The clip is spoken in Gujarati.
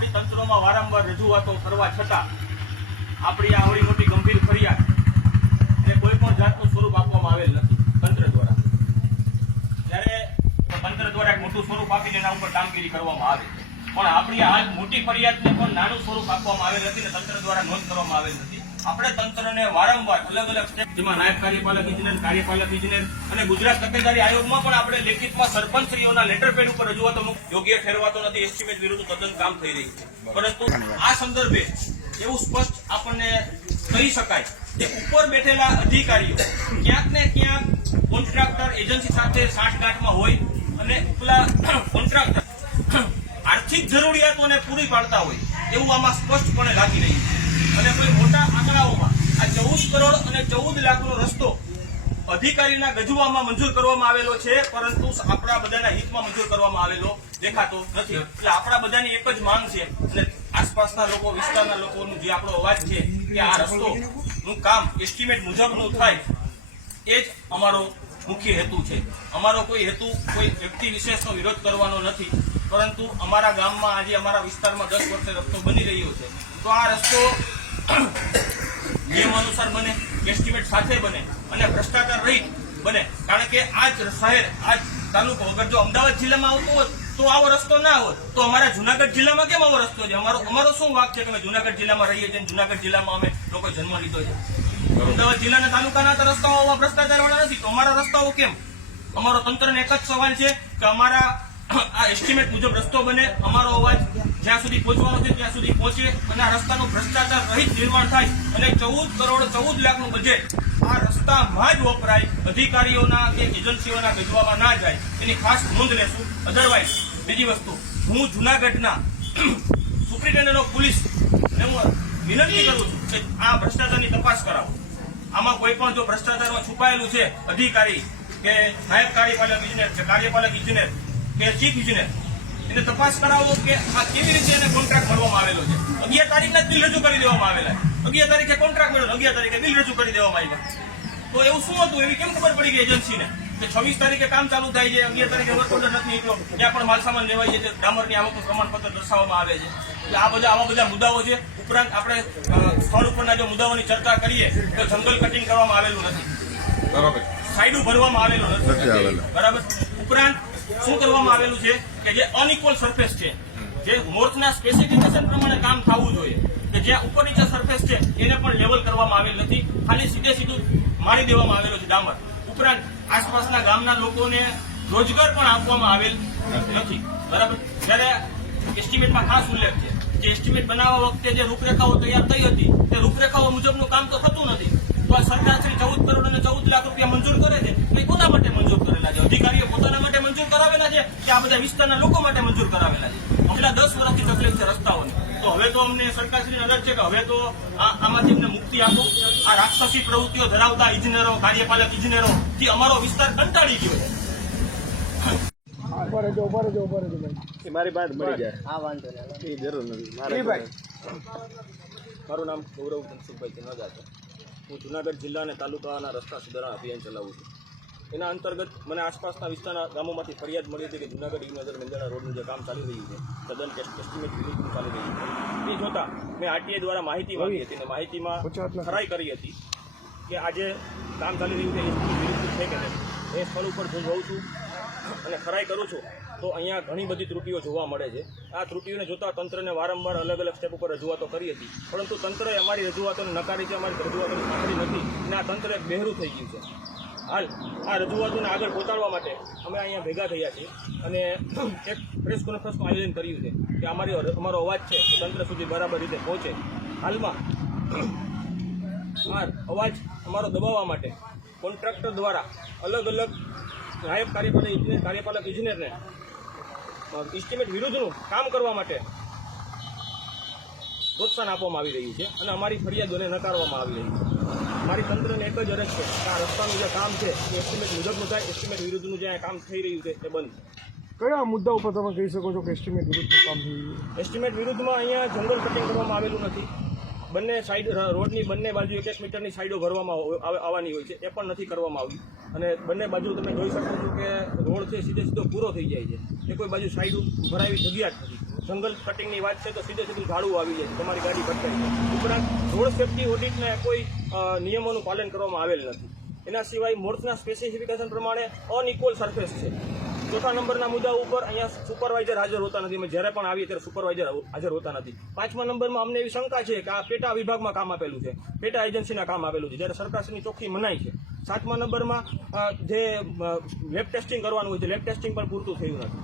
આપણી તંત્રોમાં વારંવાર રજૂઆતો કરવા છતાં આપણી આવડી મોટી ગંભીર ફરિયાદ એને કોઈ પણ જાતનું સ્વરૂપ આપવામાં આવેલ નથી, તંત્ર દ્વારા. જ્યારે તંત્ર દ્વારા એક મોટું સ્વરૂપ આપીને એના ઉપર કામગીરી કરવામાં આવે. પણ આપણી આ મોટી ફરિયાદને પણ નાનું સ્વરૂપ આપવામાં આવેલ નથી ને તંત્ર દ્વારા નોંધ કરવામાં આવેલ નથી. આપણે તંત્રને વારંવાર અલગ અલગ જેમાં નાયબ કાર્યપાલક ઇજનેર કાર્યપાલક ઇજનેર અને ગુજરાત તકેદારી આયોગમાં પણ આપણે લેખિતમાં સરપંચશ્રીઓના લેટર પેડ ઉપર રજૂઆતો યોગ્ય ઠેરવાતો નથી એસ્ટિમેટ વિરુદ્ધ તદ્દન કામ થઈ રહી છે. પરંતુ આ સંદર્ભે એવું સ્પષ્ટ આપણને કહી શકાય કે ઉપર બેઠેલા અધિકારીઓ ક્યાંક ને ક્યાંક કોન્ટ્રાક્ટર એજન્સી સાથે સાંઠગાંઠમાં હોય અને ઉપલા કોન્ટ્રાક્ટર આર્થિક જરૂરિયાતોને પૂરી પાડતા હોય એવું આમાં સ્પષ્ટપણે લાગી રહ્યું છે. અને કોઈ મોટા આંકડાઓમાં આ ચૌદ કરોડ અને ચૌદ લાખનો રસ્તો અધિકારીના ગજવામાં મંજૂર કરવામાં આવેલો છે, પરંતુ આપણા બધાના હિતમાં મંજૂર કરવામાં આવેલો દેખાતો નથી. એટલે આપણા બધાની એક જ માંગ છે અને આસપાસના લોકો, વિસ્તારના લોકોનું જે આપણો અવાજ છે કે આ રસ્તો નું કામ એસ્ટિમેટ મુજબનું થાય, એ જ અમારો મુખ્ય હેતુ છે. અમારો કોઈ હેતુ, કોઈ વ્યક્તિ વિશેષનો વિરોધ કરવાનો નથી. પરંતુ અમારા ગામમાં આજે અમારા વિસ્તારમાં દસ વર્ષે રસ્તો બની રહ્યો છે. તો આ રસ્તો નિયમ અનુસાર બને એસ્ટિમેટ સાથે બને અને ભ્રષ્ટાચાર રહી બને. કારણ કે આ જ શહેર આ જ તાલુકો અગર જો અમદાવાદ જિલ્લામાં આવતું હોત, તો આવો રસ્તો ના હોત. તો અમારા જુનાગઢ જિલ્લામાં કેમ આવો રસ્તો છે? અમારો અમારો શું વાક છે કે અમે જુનાગઢ જિલ્લામાં રહીએ છીએ જુનાગઢ જિલ્લામાં અમે લોકો જન્મ લીધો છે? અમદાવાદ જિલ્લાના તાલુકાના રસ્તાઓ ભ્રષ્ટાચાર વાળા નથી. તો અમારા રસ્તાઓ કેમ? અમારો તંત્રને એક જ સવાલ છે કે અમારા આ એસ્ટિમેટ મુજબ રસ્તો બને, અમારો અવાજ જ્યાં સુધી પહોંચવાનો છે ત્યાં સુધી પહોંચે અને આ રસ્તાનું ભ્રષ્ટાચાર રહિત નિર્માણ થાય અને ચૌદ કરોડ, ચૌદ લાખનું બજેટ આ રસ્તામાં જ વપરાય, અધિકારીઓના કે એજન્સીઓના ભેજવામાં ના જાય. એની ખાસ નોંધ લેશું. અધરવાઇઝ બીજી વસ્તુ, હું જુનાગઢના સુપ્રિન્ટેન્ડન્ટ ઓફ પોલીસ હું વિનંતી કરું છું કે આ ભ્રષ્ટાચારની તપાસ કરાવો. આમાં કોઈ પણ જો ભ્રષ્ટાચારમાં છુપાયેલું છે, અધિકારી કે નાયબ કાર્યપાલક ઇજનેર કે કાર્યપાલક ઇજનેર કે ચીફ ઇજનેર એને તપાસ કરાવો કે આ કેવી રીતે એને કોન્ટ્રાક્ટ મળવામાં આવેલો છે. અગિયાર તારીખના બિલ રજૂ કરી દેવામાં આવેલા અગિયાર તારીખે કોન્ટ્રાક્ટ મળ્યો અગિયાર તારીખે બિલ રજૂ કરી દેવામાં આવ્યા તો એવું શું હતું? એવી કેમ ખબર પડી ગઈ એજન્સીને કે છવ્વીસ તારીખે કામ ચાલુ થાય છે અગિયાર તારીખે વર્ક ઓર્ડર નથી નીકળ્યો ત્યાં પણ માલસામાન લેવાય છે ડામરની આવકનું પ્રમાણપત્ર દર્શાવવામાં આવે છે. એટલે આ બધા આવા બધા મુદ્દાઓ છે. ઉપરાંત આપણે સ્થળ ઉપરના જો મુદ્દાઓની ચર્ચા કરીએ તો જંગલ કટિંગ કરવામાં આવેલું નથી. બરાબર. સાઈડું ભરવામાં આવેલું નથી. બરાબર. ઉપરાંત શું કરવામાં આવેલું છે કે જે અનઇક્વલ સરફેસ છે, જે મોર્ચના સ્પેસિફિકેશન પ્રમાણે કામ થવું જોઈએ, કે જ્યાં ઉપર નીચે સરફેસ છે, એને પણ લેવલ કરવામાં આવેલ નથી. ખાલી સીધે સીધું મારી દેવામાં આવેલો છે ડામર. ઉપરાંત આસપાસના ગામના લોકોને રોજગાર પણ આપવામાં આવેલ નથી. બરાબર? જ્યારે એસ્ટિમેટમાં ખાસ ઉલ્લેખ છે જે એસ્ટિમેટ બનાવવા વખતે જે રૂપરેખાઓ તૈયાર થઈ હતી, તે રૂપરેખાઓ મુજબનું કામ તો થતું નથી. તો આ સરકાર શ્રી ચૌદ કરોડ અને ચૌદ લાખ રૂપિયા મંજૂર કરે છે તો એ કોના માટે મંજૂર કરેલા છે અધિકારીઓ પોતાના માટે મંજૂર કરાવેલા છે કે આ બધા વિસ્તારના લોકો માટે મંજૂર કરાવેલા છે. છેલ્લા દસ વર્ષથી તકલીફ છે રસ્તાઓની. તો હવે તો અમને સરકારશ્રીની નજર છે કે હવે તો આમાંથી અમને મુક્તિ આપો. આ રાક્ષસી પ્રવૃત્તિઓ ધરાવતા ઇજનેરો કાર્યપાલક ઇજનેરો થી અમારો વિસ્તાર કંટાળી ગયો છે. મારી પાસે મળી જાય. હા વાંધો એ જરૂર નથી. મારે એ ભાઈ. મારું નામ ગૌરવ ધનસુખભાઈ જુનાગઢ હું જુનાગઢ જિલ્લા અને તાલુકાના રસ્તા સુધારણા અભિયાન ચલાવું છું. એના અંતર્ગત મને આસપાસના વિસ્તારના ગામોમાંથી ફરિયાદ મળી હતી કે જુનાગઢ ઇગ્નગર મેંદરડા રોડનું જે કામ ચાલી રહ્યું છે તદ્દન એસ્ટિમેટ વિરુદ્ધનું ચાલી રહ્યું છે. એ જોતા મેં આરટીઆઈ દ્વારા માહિતી માંગી હતી અને માહિતીમાં ખરાઈ કરી હતી કે આજે કામ ચાલી રહ્યું છે એ વિરુદ્ધ છે કે નહીં. એ સ્થળ ઉપર હું જોઉં છું અને ખરાઈ કરું છું તો અહીંયા ઘણી બધી ત્રુટીઓ જોવા મળે છે. આ ત્રુટીઓને જોતા તંત્રને વારંવાર અલગ અલગ સ્ટેપ ઉપર રજૂઆતો કરી હતી. પરંતુ તંત્રએ અમારી રજૂઆતોને નકારી છે અમારી રજૂઆતોને સાંભળી નથી અને આ તંત્ર એક બહેરું થઈ ગયું છે. હાલ આ રજૂઆતોને આગળ પહોંચાડવા માટે અમે અહીંયા ભેગા થયા છીએ. અને એક પ્રેસ કોન્ફરન્સનું આયોજન કર્યું છે કે અમારી અમારો અવાજ છે તંત્ર સુધી બરાબર રીતે પહોંચે. હાલમાં આ અવાજ અમારો દબાવવા માટે કોન્ટ્રાક્ટર દ્વારા અલગ અલગ નાયબ કાર્યપાલક ઇજનેર કાર્યપાલક ઇજનેરને ઇસ્ટિમેટ વિરુદ્ધનું કામ કરવા માટે પ્રોત્સાહન આપવામાં આવી રહ્યું છે અને અમારી ફરિયાદોને નકારવામાં આવી રહી છે. મારી તંત્રને એક જ અરજ છે કે આ રસ્તાનું જે કામ છે એ એસ્ટિમેટ મુજબનું થાય એસ્ટિમેટ વિરુદ્ધનું જે આ કામ થઈ રહ્યું છે એ બંધ. કયા મુદ્દા ઉપર તમે કહી શકો છો કે એસ્ટિમેટ વિરુદ્ધનું કામ થયું એસ્ટિમેટ વિરુદ્ધમાં અહીંયા જંગલ કટિંગ કરવામાં આવેલું નથી. બંને સાઈડ રોડની બંને બાજુ એક એક મીટરની સાઈડો ભરવામાં આવ- આવ- આવવાની હોય છે એ પણ નથી કરવામાં આવ્યું. અને બંને બાજુ તમે જોઈ શકો છો કે રોડ છે સીધે સીધો પૂરો થઈ જાય છે. એ કોઈ બાજુ સાઈડ ભરાવી જગ્યા જ નથી. જંગલ કટિંગની વાત છે તો સીધે સીધું ઝાડું આવી જાય છે તમારી ગાડી ભટકાઈ જાય. ઉપરાંત રોડ સેફટી ઓડિટને કોઈ નિયમોનું પાલન કરવામાં આવેલ નથી. એના સિવાય મોર્સના સ્પેસિફિકેશન પ્રમાણે અનઇક્વલ સરફેસ છે. ચોથા નંબરના મુદ્દા ઉપર અહીંયા સુપરવાઇઝર હાજર હોતા નથી. અમે જ્યારે પણ આવીએ ત્યારે સુપરવાઇઝર હાજર હોતા નથી. પાંચમા નંબરમાં અમને એવી શંકા છે કે આ પેટા વિભાગમાં કામ આપેલું છે. પેટા એજન્સીના કામ આપેલું છે. જ્યારે સરકારશ્રીની ચોખ્ખી મનાઈ છે. સાતમા નંબરમાં જે લેબ ટેસ્ટિંગ કરવાનું હોય છે, લેબ ટેસ્ટિંગ પણ પૂરતું થયું નથી.